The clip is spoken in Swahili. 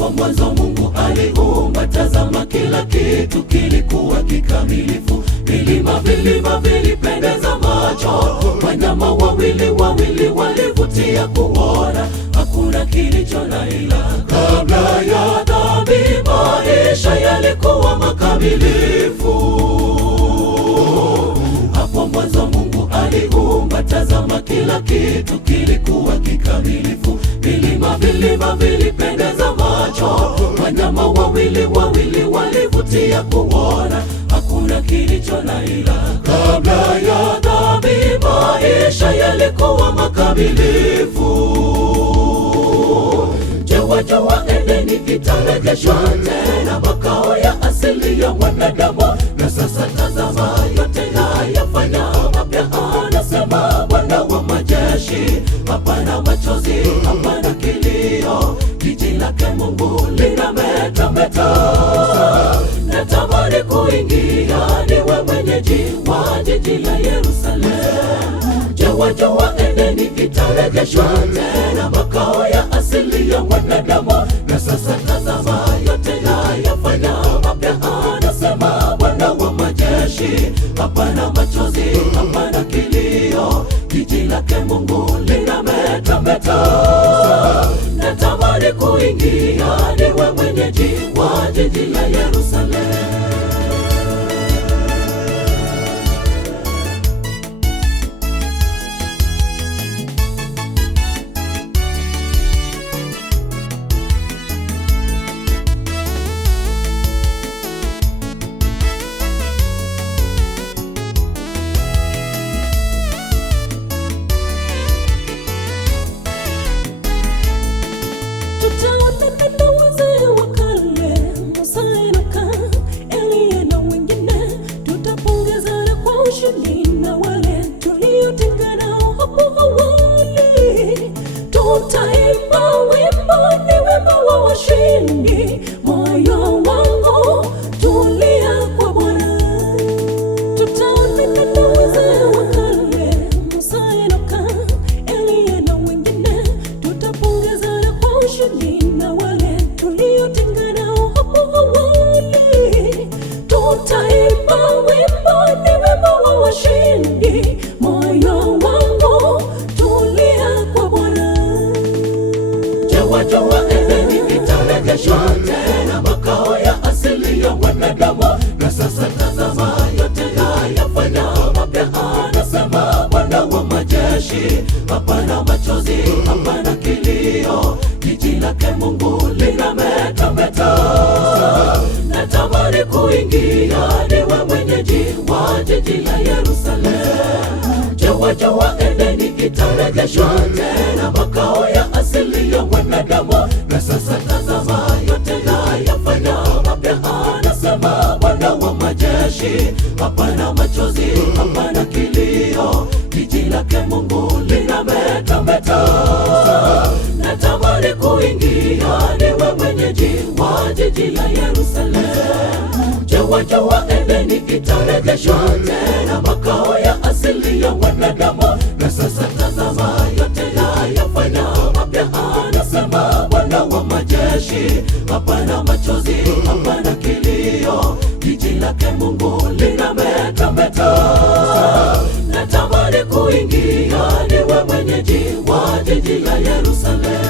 Hapo mwanzo Mungu aliumba, tazama kila kitu kilikuwa kikamilifu. Vilima vilipendeza macho, wanyama wawili walivutia kuona. Hakuna kilicho na ila. Kabla ya dhambi maisha yalikuwa makamilifu. Hapo mwanzo Mungu aliumba, tazama kila kitu kilikuwa kikamilifu. Vilima vilipendeza macho, wanyama wawili walivutia kuona. Hakuna kilicho na ila. Kabla ya dhambi maisha yalikuwa makamilifu. Je, wajua Edeni itarejeshwa tena, makao ya asili ya mwanadamu? Na sasa tazama, yote yafanya mapya, anasema Bwana wa majeshi. Hapana machozi, hapana kilio, jiji lake Mungu linametameta. Natamani kuingia, niwe mwenyeji wa jiji la Yerusalemu. Je, wajua Edeni itarejeshwa tena, makao ya asili ya mwanadamu? Na sasa tazama, yote yafanya mapya, anasema Bwana wa majeshi. Hapana machozi, hapana kilio, jiji lake Mungu linametameta. Natamani kuingia, niwe mwenyeji wa jiji la Yerusalemu. Tutaimba wimbo, ni wimbo wa washindi. Moyo wangu tulia kwa Bwana. Tutaonekana wazee wa kale, Musa, Enoka, Eliya na wengine. Tutapongezana kwa ushindi na wale tuliotengana hapo awali. Tutaimba wimbo, ni wimbo wa washindi. Moyo wangu tulia kwa Bwana. Wajua Edeni itarejeshwa tena, makao ya asili ya mwanadamu? Na sasa tazama, yote yafanya mapya, anasema Bwana wa majeshi. Hapana machozi, hapana kilio, jiji lake Mungu linametameta. Natamani kuingia, niwe mwenyeji wa jiji la Yerusalemu. Je, wajua Edeni itarejeshwa tena, makao ya asili ya mwanadamu? Na sasa tazama, yote yafanya mapya, anasema Bwana wa majeshi. Hapana machozi, hapana kilio, jiji lake Mungu linametameta. Natamani kuingia, niwe mwenyeji wa jiji la Yerusalemu. Je, wajua Edeni itarejeshwa tena, makao ya asili ya mwanadamu? Na sasa tazama, yote yafanya mapya, anasema Bwana wa majeshi. Hapana machozi, hapana kilio, jiji lake Mungu linametameta. Natamani kuingia, niwe mwenyeji wa jiji la Yerusalemu.